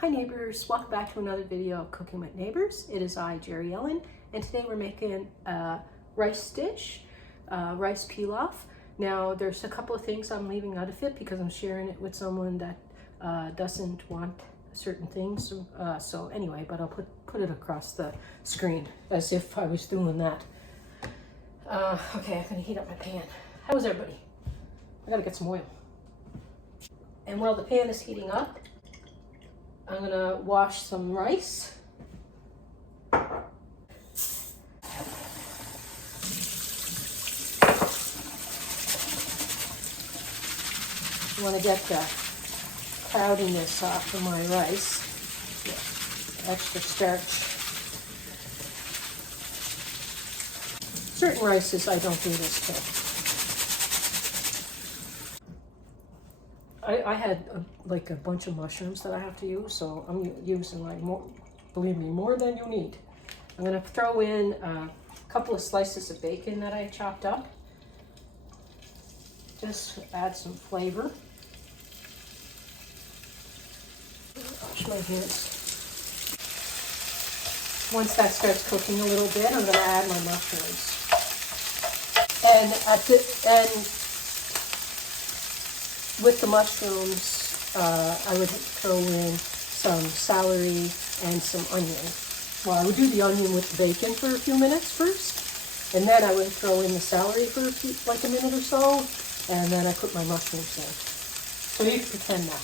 Hi neighbors, welcome back to another video of Cooking with Neighbors. It is I, Jerry Ellen, and today we're making a rice dish, rice pilaf. Now there's a couple of things I'm leaving out of it because I'm sharing it with someone that doesn't want certain things. So anyway, but I'll put it across the screen as if I was doing that. Okay, I'm gonna heat up my pan. How is everybody? I gotta get some oil. And while the pan is heating up, I'm gonna wash some rice. You want to get the cloudiness off of my rice. Extra starch. Certain rices I don't do this to. I had like a bunch of mushrooms that I have to use, so I'm using like more, believe me, more than you need. I'm gonna throw in a couple of slices of bacon that I chopped up. Just add some flavor. Wash my hands. Once that starts cooking a little bit, I'm gonna add my mushrooms. And with the mushrooms, I would throw in some celery and some onion. Well, I would do the onion with the bacon for a few minutes first, and then I would throw in the celery for like a minute or so, and then I put my mushrooms in. So you can pretend that.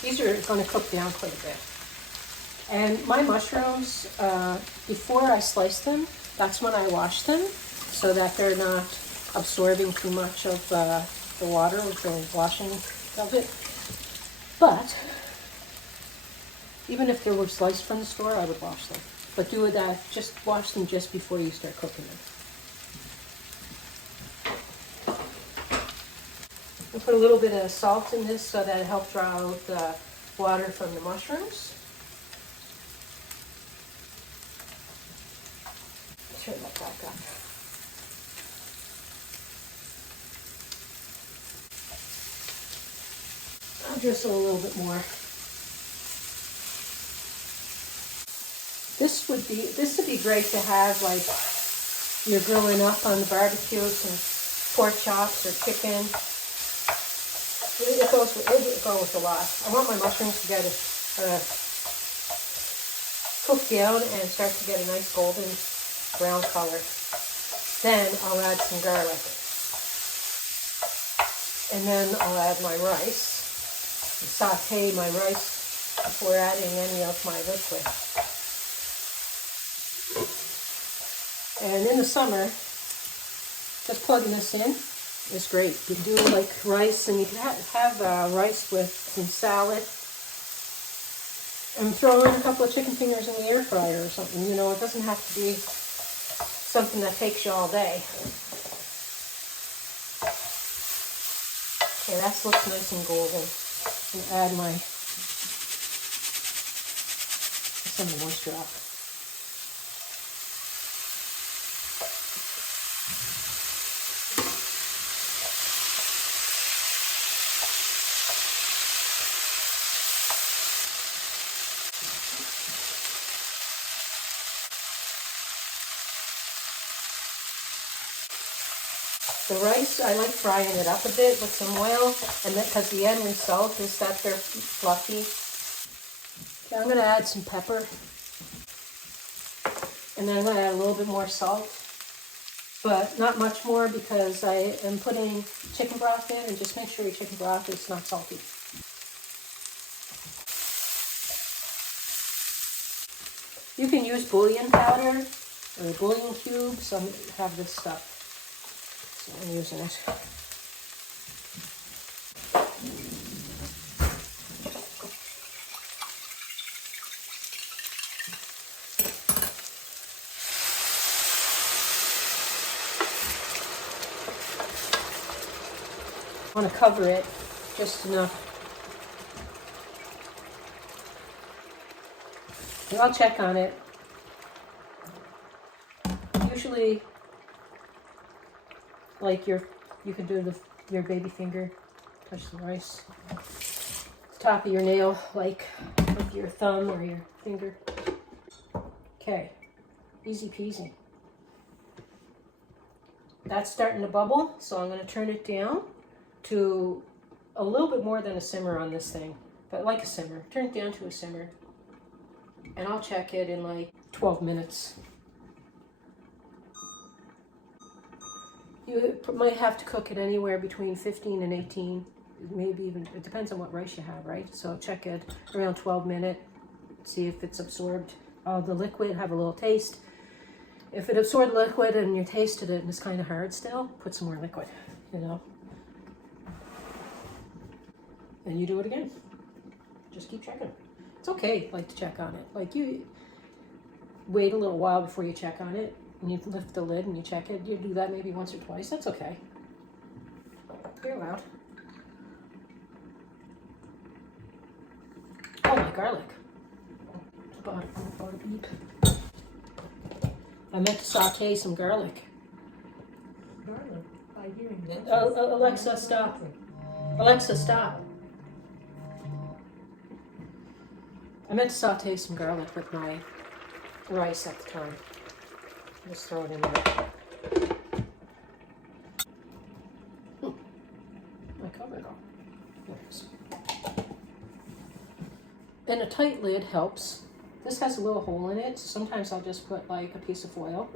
These are going to cook down quite a bit. And my mushrooms, before I slice them, that's when I wash them so that they're not absorbing too much of the water with the washing of it. But even if they were sliced from the store, I would wash them. But do that, just wash them just before you start cooking them. I'll put a little bit of salt in this so that it helps draw out the water from the mushrooms. Turn that back up. I'll drizzle a little bit more. This would be great to have like you're grilling up on the barbecue, some pork chops or chicken. It goes with a lot. I want my mushrooms to get cook down and start to get a nice golden brown color. Then I'll add some garlic. And then I'll add my rice. And sauté my rice before adding any of my liquid. And in the summer, just plugging this in is great. You do like rice, and you can have rice with some salad. And throw in a couple of chicken fingers in the air fryer or something. You know, it doesn't have to be something that takes you all day. Okay, that looks nice and golden. And add some moisture off. The rice, I like frying it up a bit with some oil, and because the end result is that they're fluffy. Okay, I'm going to add some pepper, and then I'm going to add a little bit more salt, but not much more because I am putting chicken broth in, and just make sure your chicken broth is not salty. You can use bouillon powder or bouillon cubes. I have this stuff. So I'm using it. I want to cover it just enough. I'll check on it. usually like you can do your baby finger, touch the rice, top of your nail, like with your thumb or your finger. Okay, easy peasy. That's starting to bubble, so I'm going to turn it down to a little bit more than a simmer on this thing, but like a simmer. Turn it down to a simmer, and I'll check it in like 12 minutes. You might have to cook it anywhere between 15 and 18, maybe even, it depends on what rice you have, right? So check it around 12 minutes, see if it's absorbed all the liquid, have a little taste. If it absorbed liquid and you tasted it and it's kind of hard still, put some more liquid, you know. And you do it again. Just keep checking. It's okay, like, to check on it. Like, you wait a little while before you check on it, and you lift the lid and you check it. You do that maybe once or twice. That's okay. You're allowed. Oh, my garlic. About a beep. I meant to saute some garlic. Garlic? By hearing Alexa, stop. Alexa, stop. I meant to saute some garlic with my rice at the time. Just throw it in there. I covered it all. There it is. And a tight lid helps. This has a little hole in it, so sometimes I'll just put like a piece of foil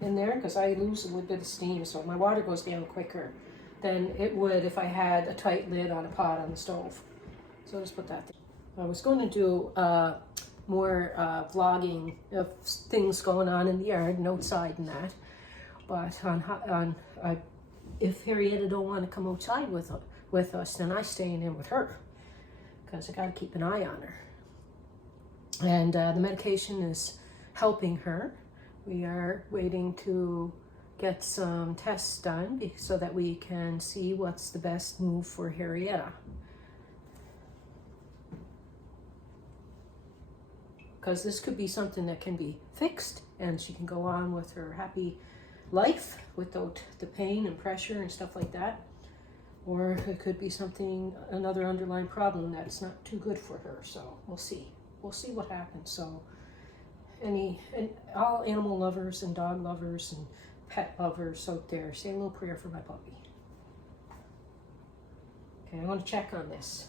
in there because I lose a little bit of steam, so my water goes down quicker than it would if I had a tight lid on a pot on the stove. So I'll just put that there. I was going to do more vlogging of things going on in the yard and outside and that, but if Harrietta don't want to come outside with us, then I staying in with her because I got to keep an eye on her. And the medication is helping her. We are waiting to get some tests done so that we can see what's the best move for Harrietta. Because this could be something that can be fixed and she can go on with her happy life without the pain and pressure and stuff like that. Or it could be something, another underlying problem that's not too good for her. So we'll see. We'll see what happens. So all animal lovers and dog lovers and pet lovers out there, say a little prayer for my puppy. Okay, I want to check on this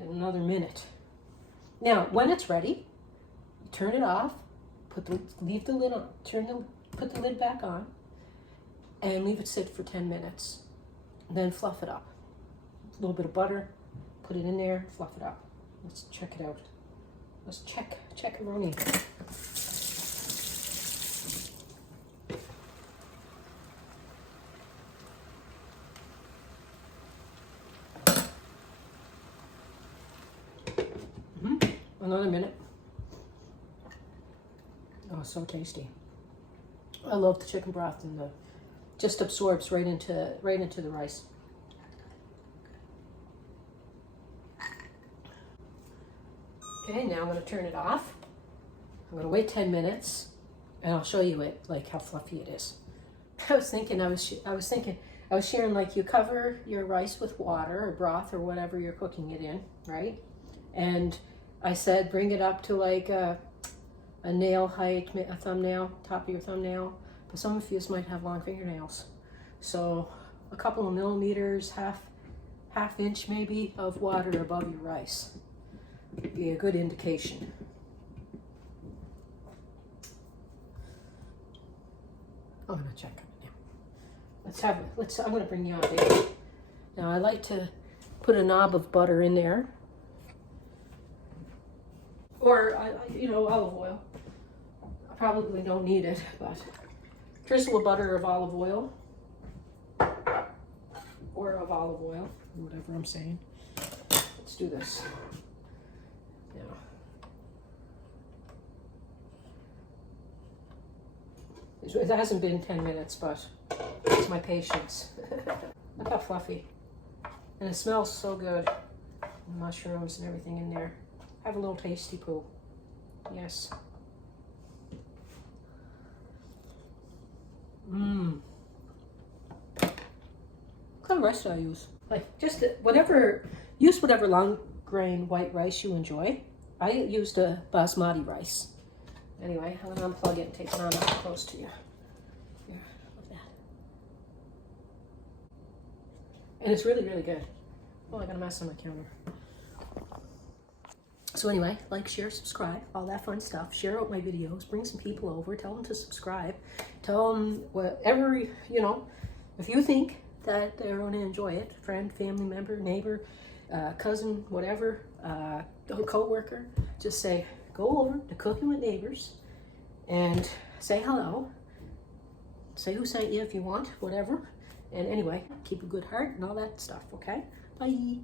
in another minute. Now, when it's ready, turn it off, leave the lid on, put the lid back on, and leave it sit for 10 minutes. Then fluff it up. A little bit of butter, put it in there, fluff it up. Let's check it out. Let's check-a-roni. Another minute. Oh, so tasty. I love the chicken broth, and just absorbs right into the rice. Okay, now I'm going to turn it off. I'm going to wait 10 minutes, and I'll show you it, like how fluffy it is. I was sharing, like, you cover your rice with water or broth or whatever you're cooking it in, right? And I said bring it up to like a nail height, a thumbnail, top of your thumbnail. But some of you might have long fingernails, so a couple of millimeters, half inch maybe of water above your rice would be a good indication. I'm gonna check it now. I'm gonna bring you on, baby. Now I like to put a knob of butter in there, or olive oil. I probably don't need it, but drizzle of butter of olive oil, or of olive oil, whatever I'm saying. Let's do this. It hasn't been 10 minutes, but it's my patience. Look how fluffy. And it smells so good. The mushrooms and everything in there. Have a little tasty poo. Yes. kind of rice do I use? Like just use whatever long grain white rice you enjoy. I used a basmati rice. Anyway, I'm gonna unplug it and take it on up close to you. Here, look at that. And it's really, really good. Oh, I got a mess on my counter. So anyway, like, share, subscribe, all that fun stuff. Share out my videos, bring some people over, tell them to subscribe. Tell them whatever, you know, if you think that they're going to enjoy it, friend, family member, neighbor, cousin, whatever, co-worker, just say, go over to Cooking with Neighbors and say hello. Say who sent you if you want, whatever. And anyway, keep a good heart and all that stuff, okay? Bye.